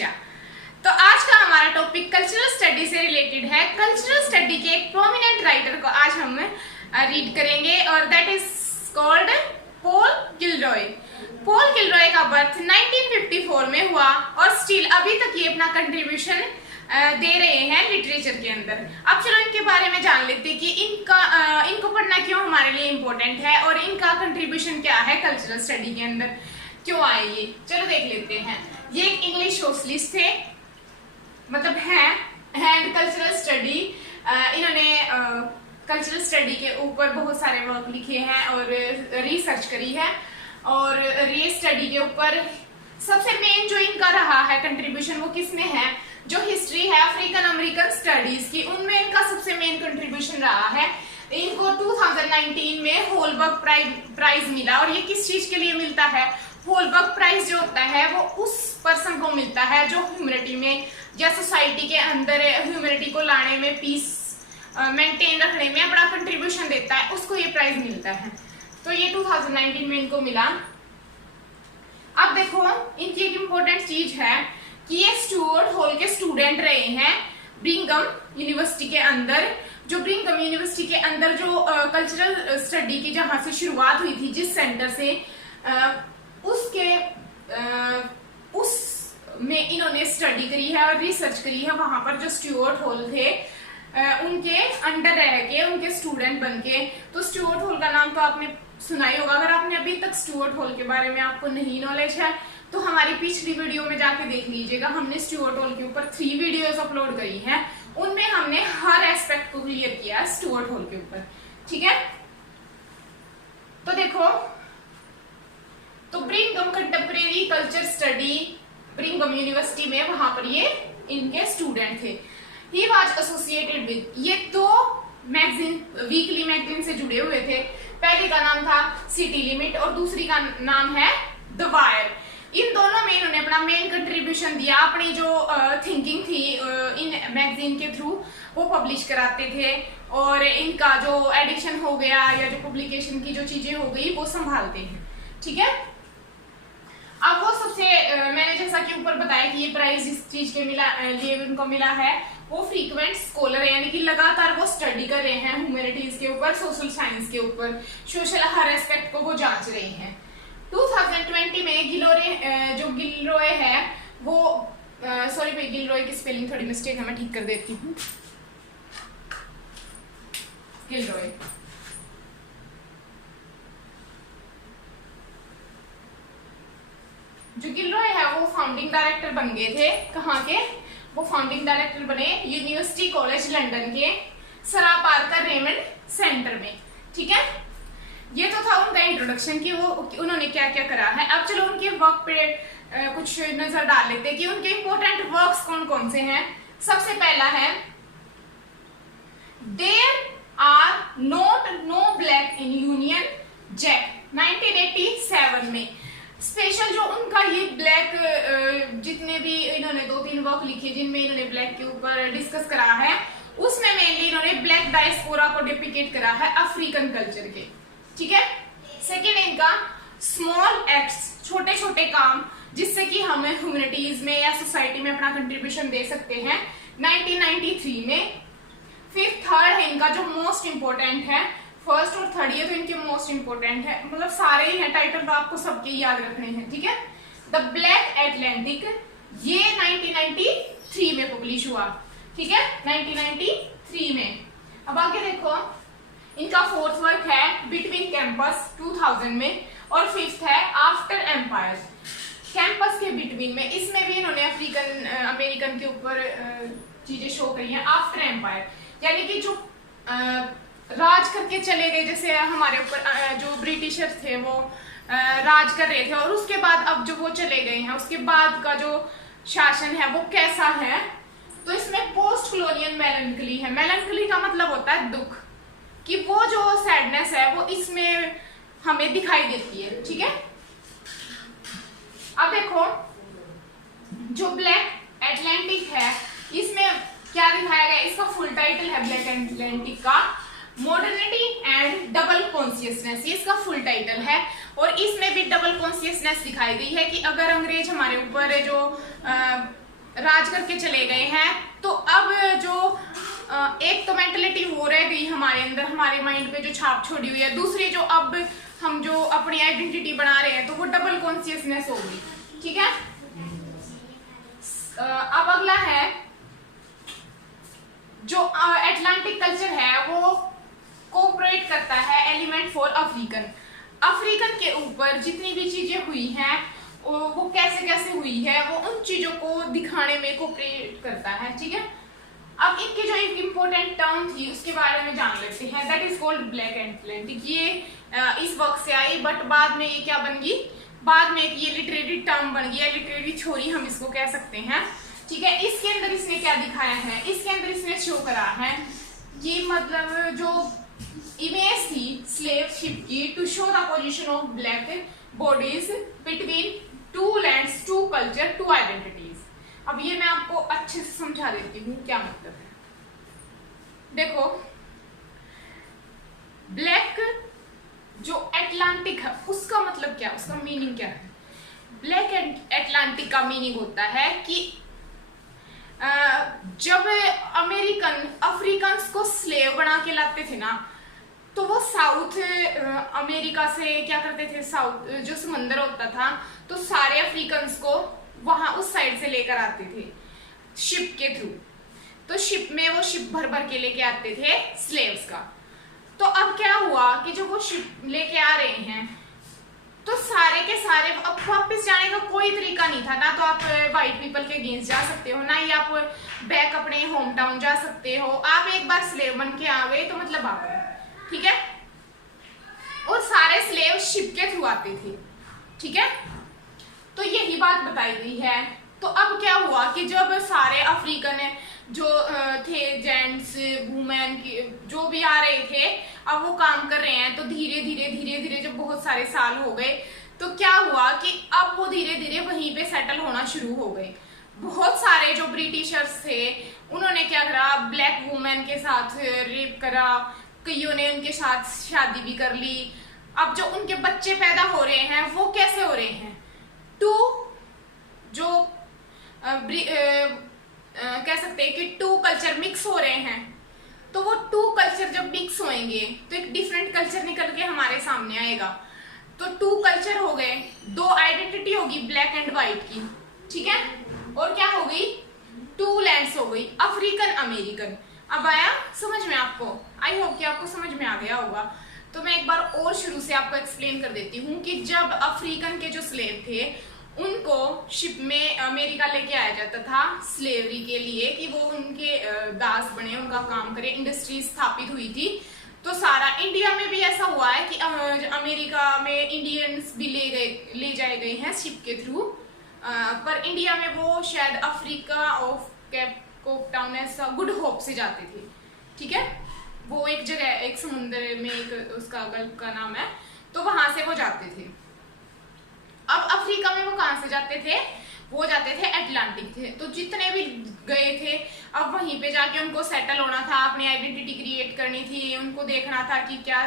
निशा। तो आज का हमारा टॉपिक कल्चरल स्टडी से रिलेटेड है। कल्चरल स्टडी के एक प्रोमिनेंट राइटर को आज हम रीड करेंगे और that is called Paul Gilroy. Paul Gilroy का बर्थ 1954 में हुआ और स्टिल अभी तक ये अपना कंट्रीब्यूशन दे रहे हैं लिटरेचर के अंदर। अब चलो इनके बारे में जान लेते हैं कि इनको पढ़ना क्यों हमारे लिए इम्पोर्टेंट है और इनका कंट्रीब्यूशन क्या है कल्चरल स्टडी के अंदर, क्यों आए ये, चलो देख लेते हैं। ये एक इंग्लिश सोशलिस्ट थे, मतलब हैं कल्चरल स्टडी। इन्होंने कल्चरल स्टडी के ऊपर बहुत सारे वर्क लिखे हैं और रिसर्च करी है। और ये स्टडी के ऊपर सबसे मेन जो इनका रहा है कंट्रीब्यूशन वो किसमें है, जो हिस्ट्री है अफ्रीकन अमेरिकन स्टडीज की, उनमें इनका सबसे मेन कंट्रीब्यूशन रहा है। इनको 2019 में होलबर्ग प्राइज मिला। और ये किस चीज के लिए मिलता है? होलबर्ग प्राइज जो होता है वो उस पर्सन को मिलता है जो ह्यूमैनिटी में या सोसाइटी के अंदर ह्यूमैनिटी को लाने में, पीस मेंटेन रखने में बड़ा कंट्रीब्यूशन देता है, उसको ये प्राइज मिलता है। तो ये 2019 में इनको मिला। अब देखो इनकी एक इम्पोर्टेंट चीज है कि ये स्टुअर्ट हॉल के स्टूडेंट रहे हैं ब्रिंघम यूनिवर्सिटी के अंदर। जो ब्रिंघम यूनिवर्सिटी के अंदर जो कल्चरल स्टडी की जहां से शुरुआत हुई थी, जिस सेंटर से उसमें इन्होंने स्टडी करी है और रिसर्च करी है। वहां पर जो स्टुअर्ट हॉल थे उनके अंडर रह के, उनके स्टूडेंट बन के। तो स्टुअर्ट हॉल का नाम तो आपने सुना ही होगा। अगर आपने अभी तक स्टुअर्ट हॉल के बारे में आपको नहीं नॉलेज है तो हमारी पिछली वीडियो में जाके देख लीजिएगा। हमने स्टुअर्ट हॉल के ऊपर 3 वीडियोस अपलोड करी हैं, उनमें हमने हर एस्पेक्ट को क्लियर किया स्टुअर्ट हॉल के ऊपर, ठीक है। तो देखो, तो ब्रिंघम कंटेम्परेरी कल्चर स्टडी ब्रिंघम यूनिवर्सिटी में, वहां पर ये इनके स्टूडेंट थे। ही वाज एसोसिएटेड विद, ये 2 मैगजीन, वीकली मैगजीन से जुड़े हुए थे। पहले का नाम था सिटी लिमिट और दूसरी का नाम है द वायर। इन दोनों में इन्होंने अपना मेन कंट्रीब्यूशन दिया। अपनी जो थिंकिंग थी इन मैगजीन के थ्रू वो पब्लिश कराते थे और इनका जो एडिशन हो गया या जो पब्लिकेशन की जो चीजें हो गई वो संभालते हैं, ठीक है। अब वो सबसे मैंने जैसा कि ऊपर बताया कि ये प्राइज इस चीज के लिए उनको मिला है, वो फ्रीक्वेंट स्कॉलर है, यानी कि लगातार वो स्टडी कर रहे हैं ह्यूमैनिटीज के ऊपर, सोशल साइंस के ऊपर, सोशल हर एस्पेक्ट को वो जांच रहे हैं। 2020 में गिलरॉय है वो सॉरी भाई, गिलरॉय की स्पेलिंग थोड़ी मिस्टेक है, मैं ठीक कर देती हूँ। गिलरॉय, जो गिलरॉय है वो फाउंडिंग डायरेक्टर बन गए थे। कहाँ के? वो फाउंडिंग डायरेक्टर बने यूनिवर्सिटी कॉलेज लंदन के सरा पार्कर रेमंड सेंटर में, ठीक है। ये तो था उनका इंट्रोडक्शन कि वो उन्होंने क्या क्या करा है। अब चलो उनके वर्क पे कुछ नजर डाल लेते हैं कि उनके इंपॉर्टेंट वर्क्स कौन कौन से हैं। सबसे पहला है there are no black in Union Jack, 1987 में। स्पेशल जो उनका ये ब्लैक, जितने भी इन्होंने 2-3 वर्क लिखे जिनमें इन्होंने ब्लैक के ऊपर डिस्कस करा है, उसमें मेनली इन्होंने ब्लैक डायस्पोरा को डिपिकेट करा है अफ्रीकन कल्चर के, ठीक है। सेकेंड इनका स्मॉल एक्ट्स, छोटे छोटे काम जिससे कि हम ह्यूमैनिटीज में या सोसाइटी में अपना कंट्रीब्यूशन दे सकते हैं, 1993 में। फिर थर्ड है इनका जो मोस्ट इंपोर्टेंट है, फर्स्ट और थर्ड ये तो इनके मोस्ट इंपोर्टेंट है, मतलब सारे ही हैं, टाइटल तो आपको सबके याद रखने हैं, ठीक है। द ब्लैक एटलांटिक, ये 1993 में पब्लिश हुआ, ठीक है, 1993 में। अब आगे देखो, इनका फोर्थ वर्क है बिटवीन कैंपस 2000 में और फिफ्थ है आफ्टर एम्पायर, कैंपस के बिटवीन में। इसमें भी इन्होंने अफ्रीकन अमेरिकन के ऊपर चीजें शो करी हैं। आफ्टर एम्पायर यानी कि जो राज करके चले गए, जैसे हमारे ऊपर जो ब्रिटिशर्स थे वो राज कर रहे थे और उसके बाद अब जो वो चले गए हैं, उसके बाद का जो शासन है वो कैसा है। तो इसमें पोस्ट कॉलोनियल मेलैंकोली है। मेलैंकोली का मतलब होता है दुख, कि वो जो सैडनेस है वो इसमें हमें दिखाई देती है, ठीक है। अब देखो, जो ब्लैक एटलांटिक है इसमें क्या दिखाया गया, इसका फुल टाइटल है ब्लैक एटलांटिक का मॉडर्निटी एंड डबल कॉन्शियसनेस, ये इसका फुल टाइटल है। और इसमें भी डबल कॉन्शियसनेस दिखाई गई है कि अगर अंग्रेज हमारे ऊपर जो राज करके चले गए हैं। तो अब जो एक तो मेंटलिटी वो रह गई हमारे अंदर, हमारे माइंड पे जो छाप छोड़ी हुई है, दूसरी जो अब हम जो अपनी आइडेंटिटी बना रहे हैं तो वो डबल कॉन्शियसनेस होगी। ठीक है, अब अगला है जो एटलांटिक कल्चर है वो कोऑपरेट करता है एलिमेंट फॉर अफ्रीकन। अफ्रीकन के ऊपर जितनी भी चीजें हुई हैं वो कैसे कैसे हुई है वो उन चीजों को दिखाने में कोऑपरेट करता है। ठीक है, अब इनकी जो एक इम्पोर्टेंट टर्म थी उसके बारे में जान लेते हैं, that is called black Atlantic. ये इस वक्त से आई, बट बाद में ये क्या बन गई, बाद में ये लिटरेरी टर्म बन गई, लिटरेरी थ्योरी हम इसको कह सकते हैं। ठीक है, इसके अंदर इसने क्या दिखाया है, इसके अंदर इसने शो करा है कि मतलब जो इमेज थी स्लेव शिप की to show the position of black bodies between two lands, two culture, two identities. अब ये मैं आपको अच्छे से समझा देती हूँ क्या मतलब है। देखो, ब्लैक जो एटलांटिक है उसका मतलब क्या, उसका मीनिंग क्या है। ब्लैक एटलांटिक का मीनिंग होता है कि जब अमेरिकन अफ्रीकन को स्लेव बना के लाते थे ना, तो वो साउथ अमेरिका से क्या करते थे, साउथ जो समंदर होता था तो सारे अफ्रीकन्स को वहां उस साइड से लेकर आते थे शिप के थ्रू। तो शिप में वो शिप भर भर के लेके आते थे स्लेव्स का। तो अब क्या हुआ कि जब वो शिप लेके आ रहे हैं तो सारे के सारे अब वापस जाने का कोई तरीका नहीं था ना, तो आप वाइट पीपल के अगेंस्ट जा सकते हो, ना ही आप बैक अपने होम टाउन जा सकते हो। आप एक बार स्लेव बन के आ गए तो मतलब आ गए। ठीक है, और सारे स्लेव शिप के थ्रू आते थे। ठीक है, तो यही बात बताई गई है। तो अब क्या हुआ कि जब सारे अफ्रीकन जो थे जेंट्स वुमेन जो भी आ रहे थे, अब वो काम कर रहे हैं, तो धीरे धीरे जब बहुत सारे साल हो गए तो क्या हुआ कि अब वो धीरे धीरे वहीं पे सेटल होना शुरू हो गए। बहुत सारे जो ब्रिटिशर्स थे उन्होंने क्या करा, ब्लैक वुमेन के साथ रेप करा, कईयों ने उनके साथ शादी भी कर ली। अब जो उनके बच्चे पैदा हो रहे हैं वो कैसे हो रहे हैं, टू जो कह सकते हैं कि टू कल्चर मिक्स हो रहे हैं। तो वो टू कल्चर जब मिक्स होंगे तो एक डिफरेंट कल्चर निकल के हमारे सामने आएगा। तो टू कल्चर हो गए, दो आइडेंटिटी होगी ब्लैक एंड व्हाइट की। ठीक है, और क्या हो गई, टू लैंड्स हो गई, अफ्रीकन अमेरिकन। अब आया समझ में आपको, आई होप कि आपको समझ में आ गया होगा। तो मैं एक बार और शुरू से आपको एक्सप्लेन कर देती हूँ कि जब अफ्रीकन के जो स्लेव थे उनको शिप में अमेरिका लेके आया जाता था स्लेवरी के लिए कि वो उनके दास बने, उनका काम करे, इंडस्ट्री स्थापित हुई थी। तो सारा इंडिया में भी ऐसा हुआ है कि अमेरिका में इंडियंस भी ले जाए गए हैं शिप के थ्रू, पर इंडिया में वो शायद अफ्रीका ऑफ केप टाउन ऐसा गुड होप से जाते थे। ठीक है, वो एक जगह एक समुद्र में एक उसका गल्फ का नाम है, तो वहां से वो जाते थे। अब अफ्रीका में वो कहां से जाते थे, वो जाते थे एटलांटिक थे। तो जितने भी गए थे अब वहीं पे जाके उनको सेटल होना था, अपनी आइडेंटिटी क्रिएट करनी थी, उनको देखना था कि क्या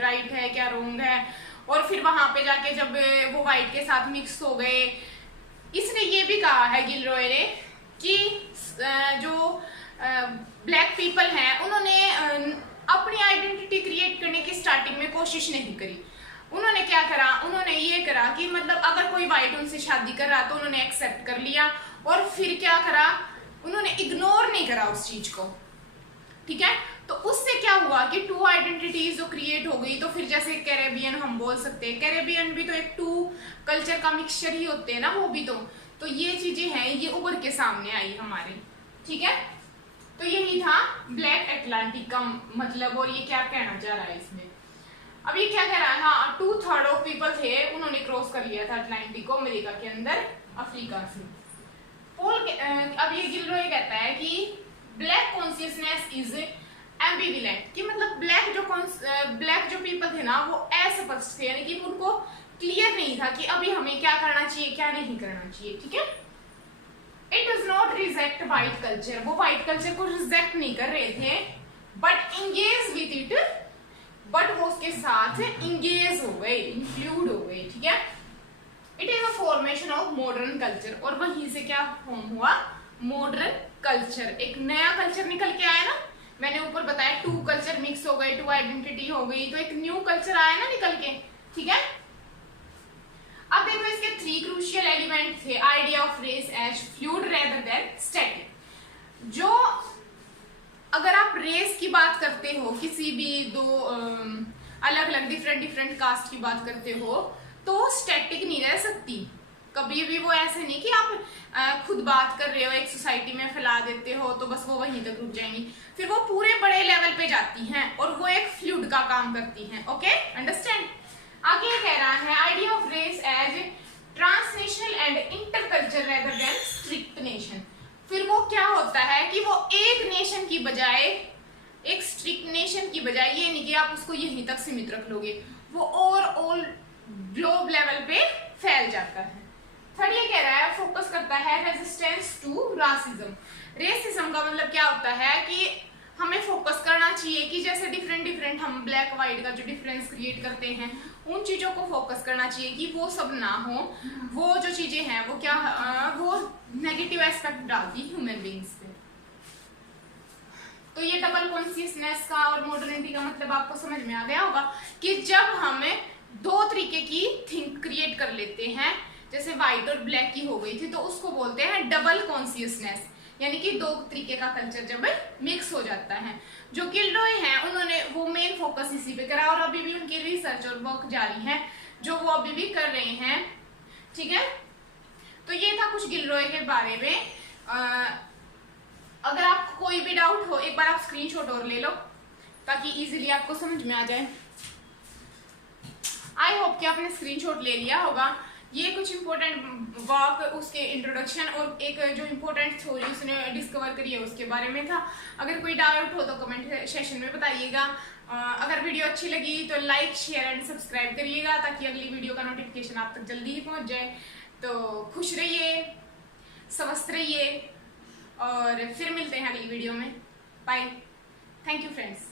राइट है क्या रॉन्ग है। और फिर वहां पे जाके जब वो व्हाइट के साथ मिक्स हो गए, इसने ये भी कहा है गिलरॉय ने कि जो ब्लैक पीपल हैं उन्होंने अपनी आइडेंटिटी क्रिएट करने की स्टार्टिंग में कोशिश नहीं करी। उन्होंने क्या करा, उन्होंने ये करा कि मतलब अगर कोई व्हाइट उनसे शादी कर रहा तो उन्होंने एक्सेप्ट कर लिया, और फिर क्या करा, उन्होंने इग्नोर नहीं करा उस चीज को। ठीक है, तो उससे क्या हुआ कि टू आइडेंटिटीज जो क्रिएट हो गई। तो फिर जैसे कैरेबियन हम बोल सकते हैं, कैरेबियन भी तो एक टू कल्चर का मिक्सचर ही होते हैं ना, वो भी तो ये चीजें हैं, ये उभर के सामने आई हमारे। ठीक है, तो यही था ब्लैक एटलांटिक का मतलब, और ये क्या कहना चाह रहा है इसमें। अब ये क्या कह रहा है, हाँ 2/3 ऑफ पीपल थे उन्होंने क्रॉस कर लिया था अटलांटिक को अमेरिका के अंदर अफ्रीका से। अब ये गिलरॉय कहता है कि ब्लैक कॉन्शियसनेस इज एम्बिविलेंट, कि मतलब ब्लैक जो पीपल थे ना वो अस्पष्ट थे, यानी कि उनको क्लियर नहीं था कि अभी हमें क्या करना चाहिए क्या नहीं करना चाहिए। ठीक है, it does not reject white culture, वो व्हाइट कल्चर को रिजेक्ट नहीं कर रहे थे, but engage with it, but वो उसके साथ इंगेज हो गए, इंक्लूड हो गए। ठीक है, it is a formation of modern culture, और वहीं से क्या फॉर्म हुआ, मॉडर्न कल्चर, एक नया कल्चर निकल के आया ना, मैंने ऊपर बताया 2 कल्चर मिक्स हो गए, 2 आइडेंटिटी हो गई, तो एक न्यू कल्चर आया ना निकल के, ठीक है। अब देखो इसके 3 क्रूशियल एलिमेंट थे, idea of race as fluid rather than static. जो अगर आप रेस की बात करते हो, किसी भी दो अलग अलग डिफरेंट कास्ट की बात करते हो, तो स्टैटिक नहीं रह सकती कभी भी। वो ऐसे नहीं कि आप खुद बात कर रहे हो, एक सोसाइटी में फैला देते हो तो बस वो वहीं तक रुक जाएंगी, फिर वो पूरे बड़े लेवल पे जाती हैं और वो एक फ्लूइड का काम करती हैं। Okay, understand. आगे कह रहा है idea of race as transnational and intercultural rather than strict nation. फिर वो क्या होता है कि वो एक नेशन की बजाय, एक स्ट्रिक्ट नेशन की बजाय, ये नहीं कि आप उसको यहीं तक सीमित रख लोगे, वो ओवरऑल ग्लोब लेवल पे फैल जाता है। थर्ड ये कह रहा है फोकस करता है रेजिस्टेंस टू रासिज्म। रेसिज्म का मतलब क्या होता है कि हमें फोकस करना चाहिए कि जैसे डिफरेंट हम ब्लैक व्हाइट का जो डिफरेंस क्रिएट करते हैं, उन चीजों को फोकस करना चाहिए कि वो सब ना हो। वो जो चीजें हैं वो क्या वो नेगेटिव एस्पेक्ट डालती ह्यूमन बींग्स पे। तो ये डबल कॉन्शियसनेस का और मॉडर्निटी का मतलब आपको समझ में आ गया होगा कि जब हमें 2 तरीके की थिंक क्रिएट कर लेते हैं, जैसे व्हाइट और ब्लैक की हो गई थी, तो उसको बोलते हैं डबल कॉन्शियसनेस, यानी कि 2 तरीके का कल्चर जब मिक्स हो जाता है। जो गिल्डरॉय हैं उन्होंने वो मेन फोकस इसी पे करा और अभी भी उनकी रिसर्च और वर्क जारी है जो वो अभी भी कर रहे हैं, ठीक है। तो ये था कुछ गिल्डरॉय के बारे में। अगर आपको कोई भी डाउट हो, एक बार आप स्क्रीनशॉट और ले लो ताकि इजीली आपको समझ में आ जाए। आई होप कि आपने स्क्रीनशॉट ले लिया होगा। ये कुछ इंपॉर्टेंट वर्क, उसके इंट्रोडक्शन और एक जो इंपॉर्टेंट थ्योरी उसने डिस्कवर करी है उसके बारे में था। अगर कोई डाउट हो तो कमेंट सेक्शन में बताइएगा। अगर वीडियो अच्छी लगी तो लाइक, शेयर एंड सब्सक्राइब करिएगा ताकि अगली वीडियो का नोटिफिकेशन आप तक जल्दी ही पहुंच जाए। तो खुश रहिए, स्वस्थ रहिए और फिर मिलते हैं अगली वीडियो में। Bye, thank you friends.